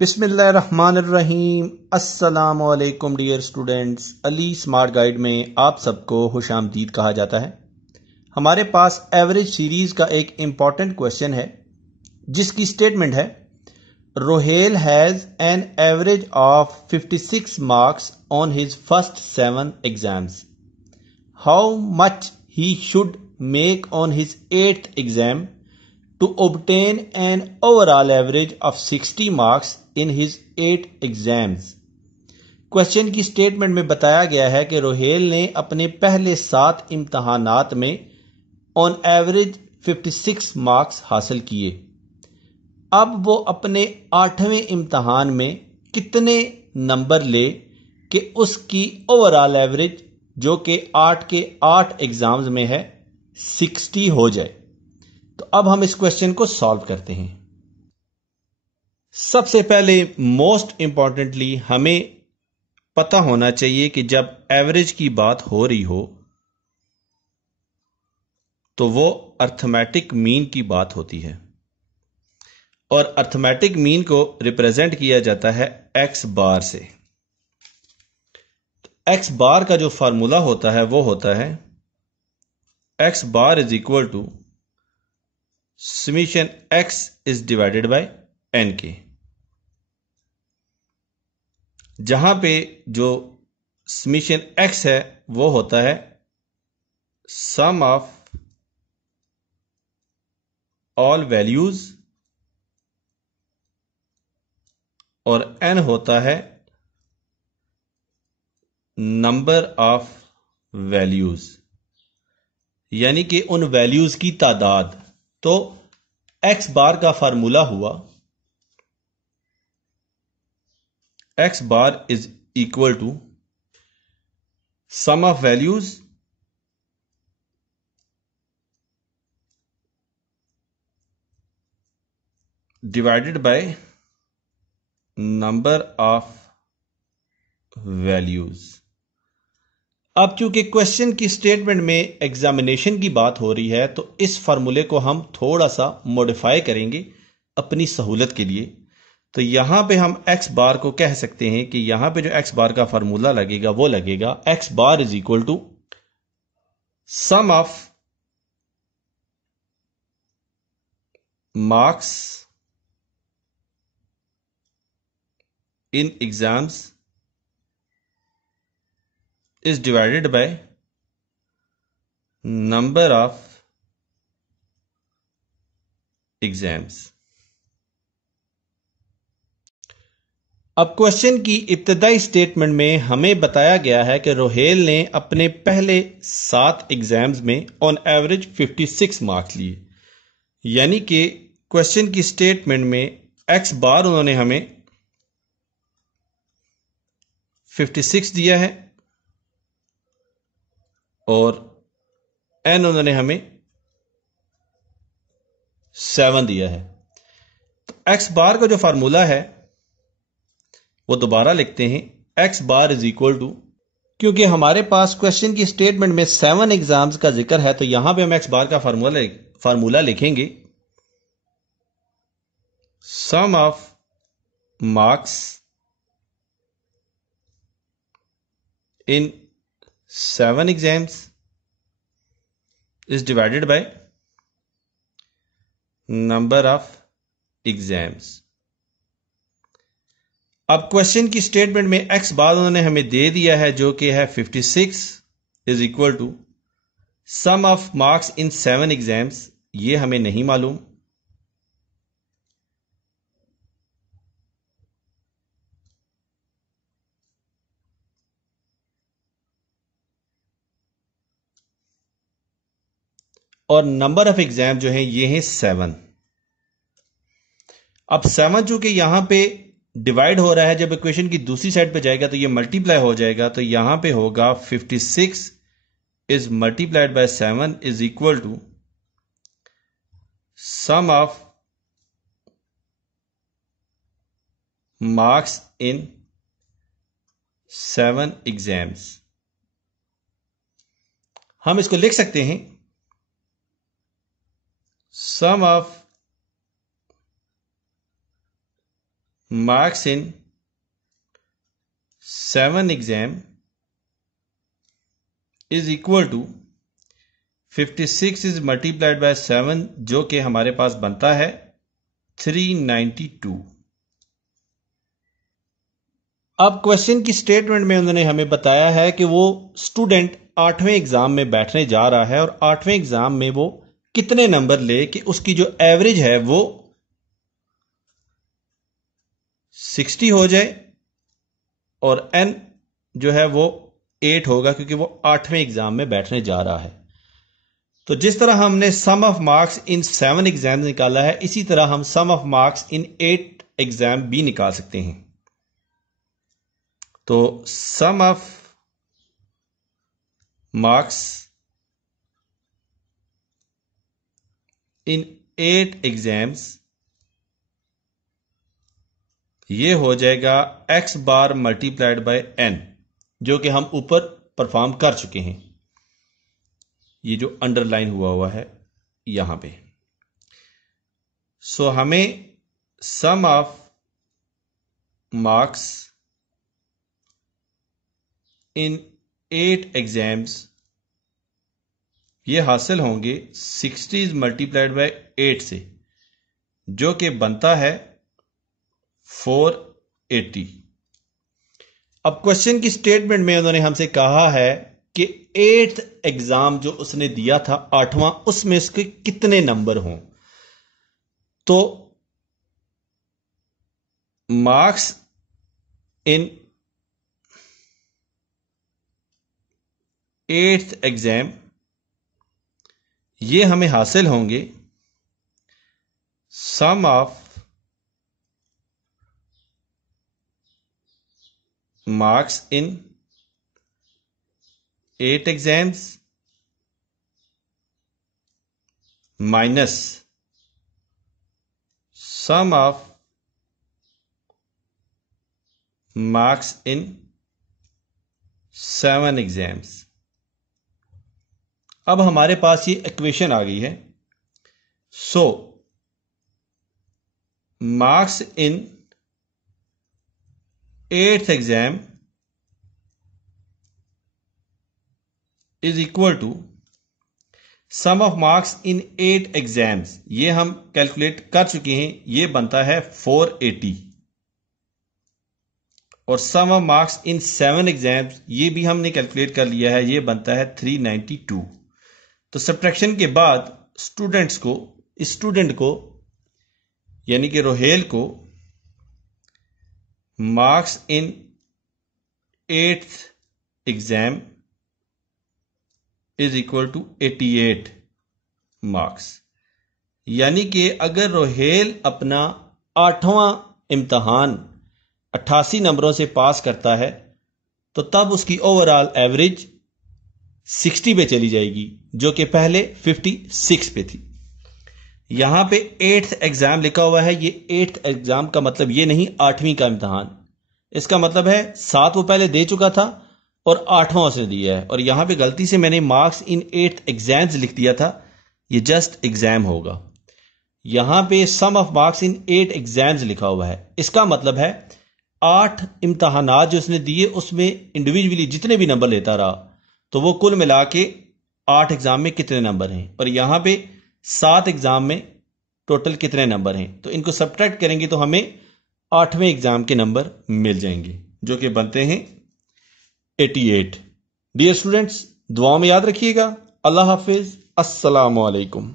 बिस्मिल्लाहिर्रहमानिर्रहीम। अस्सलामुअलैकुम dear students, Ali smart guide में आप सबको खुशामदीद कहा जाता है। हमारे पास एवरेज सीरीज का एक इंपॉर्टेंट क्वेश्चन है जिसकी स्टेटमेंट है Rohel has an average of 56 marks on his first 7 exams. How much he should make on his 8th exam to obtain an overall average of 60 marks in his 8 exams। Question की statement में बताया गया है कि रोहेल ने अपने पहले 7 इम्तहानात में ऑन एवरेज 56 मार्क्स हासिल किए। अब वो अपने 8वें इम्तहान में कितने नंबर ले कि उसकी ओवरऑल एवरेज जो कि 8 के 8 एग्जाम्स में है 60 हो जाए। तो अब हम इस क्वेश्चन को सॉल्व करते हैं। सबसे पहले मोस्ट इंपॉर्टेंटली हमें पता होना चाहिए कि जब एवरेज की बात हो रही हो तो वो अर्थमेटिक मीन की बात होती है और अर्थमेटिक मीन को रिप्रेजेंट किया जाता है एक्स बार से। एक्स बार का जो फार्मूला होता है वो होता है x bar is equal to summation x is divided by n के, जहां पे जो समेशन x है वो होता है सम ऑफ ऑल वैल्यूज और n होता है नंबर ऑफ वैल्यूज, यानी कि उन वैल्यूज की तादाद। तो एक्स बार का फार्मूला हुआ x bar is equal to sum of values divided by number of values. अब चूंकि क्वेश्चन की स्टेटमेंट में एग्जामिनेशन की बात हो रही है तो इस फार्मूले को हम थोड़ा सा मॉडिफाई करेंगे अपनी सहूलत के लिए। तो यहां पे हम एक्स बार को कह सकते हैं कि यहां पे जो एक्स बार का फार्मूला लगेगा वो लगेगा x bar is equal to sum of marks in exams is divided by number of exams। अब क्वेश्चन की इब्तदाई स्टेटमेंट में हमें बताया गया है कि रोहेल ने अपने पहले 7 एग्जाम्स में ऑन एवरेज 56 मार्क्स लिए, यानी कि क्वेश्चन की स्टेटमेंट में एक्स बार उन्होंने हमें 56 दिया है और एन उन्होंने हमें 7 दिया है। तो एक्स बार का जो फार्मूला है वो दोबारा लिखते हैं x bar is equal to, क्योंकि हमारे पास क्वेश्चन की स्टेटमेंट में 7 एग्जाम्स का जिक्र है तो यहां पे हम एक्स बार का फार्मूला लिखेंगे sum of marks in 7 exams is divided by number of exams। अब क्वेश्चन की स्टेटमेंट में एक्स बार उन्होंने हमें दे दिया है जो कि है 56 is equal to sum of marks in 7 exams, ये हमें नहीं मालूम। और नंबर ऑफ एग्जाम जो है ये है 7। अब 7 चूंकि यहां पे डिवाइड हो रहा है, जब इक्वेशन की दूसरी साइड पे जाएगा तो ये मल्टीप्लाई हो जाएगा। तो यहां पे होगा 56 is multiplied by 7 is equal to sum of marks in 7 exams. हम इसको लिख सकते हैं sum of marks in 7 exam is equal to 56 is multiplied by 7 जो कि हमारे पास बनता है 392। अब क्वेश्चन की स्टेटमेंट में उन्होंने हमें बताया है कि वो स्टूडेंट 8वें एग्जाम में बैठने जा रहा है और 8वें एग्जाम में वो कितने नंबर ले कि उसकी जो एवरेज है वो 60 हो जाए और n जो है वो 8 होगा क्योंकि वो 8वें एग्जाम में बैठने जा रहा है। तो जिस तरह हमने सम ऑफ मार्क्स इन 7 एग्जाम निकाला है इसी तरह हम सम ऑफ मार्क्स इन 8 एग्जाम भी निकाल सकते हैं। तो सम ऑफ मार्क्स इन 8 एग्जाम्स ये हो जाएगा x bar multiplied by n जो कि हम ऊपर परफॉर्म कर चुके हैं, ये जो अंडरलाइन हुआ है यहां पे। सो हमें सम ऑफ मार्क्स इन 8 एग्जाम्स ये हासिल होंगे 60 मल्टीप्लाइड बाय 8 से जो कि बनता है 480। अब क्वेश्चन की स्टेटमेंट में उन्होंने हमसे कहा है कि 8th एग्जाम जो उसने दिया था 8वां उसमें उसके कितने नंबर हों। तो मार्क्स इन 8th एग्जाम ये हमें हासिल होंगे sum of marks in 8 exams minus sum of marks in 7 exams. अब हमारे पास ये इक्वेशन आ गई है। So marks in 8th exam is equal to sum of marks in 8 exams ये हम कैलकुलेट कर चुके हैं, ये बनता है 480 और सम ऑफ मार्क्स इन 7 एग्जाम्स ये भी हमने कैलकुलेट कर लिया है, ये बनता है 392। तो सब्ट्रैक्शन के बाद स्टूडेंट को यानी कि रोहेल को marks in 8th exam is equal to 88 marks. यानी कि अगर रोहेल अपना 8वां इम्तहान 88 नंबरों से पास करता है तो तब उसकी ओवरऑल एवरेज 60 पे चली जाएगी जो कि पहले 56 पे थी। यहां पे 8th एग्जाम लिखा हुआ है, ये 8th एग्जाम का मतलब ये नहीं 8वीं का इम्तहान, इसका मतलब है 7 वो पहले दे चुका था और 8वां उसने दिया है। और यहां पे गलती से मैंने मार्क्स इन 8 एग्जाम्स लिख दिया था, ये जस्ट एग्जाम होगा। यहां पे सम ऑफ मार्क्स इन 8 एग्जाम्स लिखा हुआ है, इसका मतलब है 8 इम्तहानात जो उसने दिए उसमें इंडिविजुअली जितने भी नंबर लेता रहा तो वो कुल मिला के 8 एग्जाम में कितने नंबर हैं और यहां पे 7 एग्जाम में टोटल कितने नंबर हैं। तो इनको सब्ट्रैक्ट करेंगे तो हमें 8वें एग्जाम के नंबर मिल जाएंगे जो कि बनते हैं 88। डियर स्टूडेंट्स, दुआ में याद रखिएगा। अल्लाह हाफिज, अस्सलामु अलैकुम।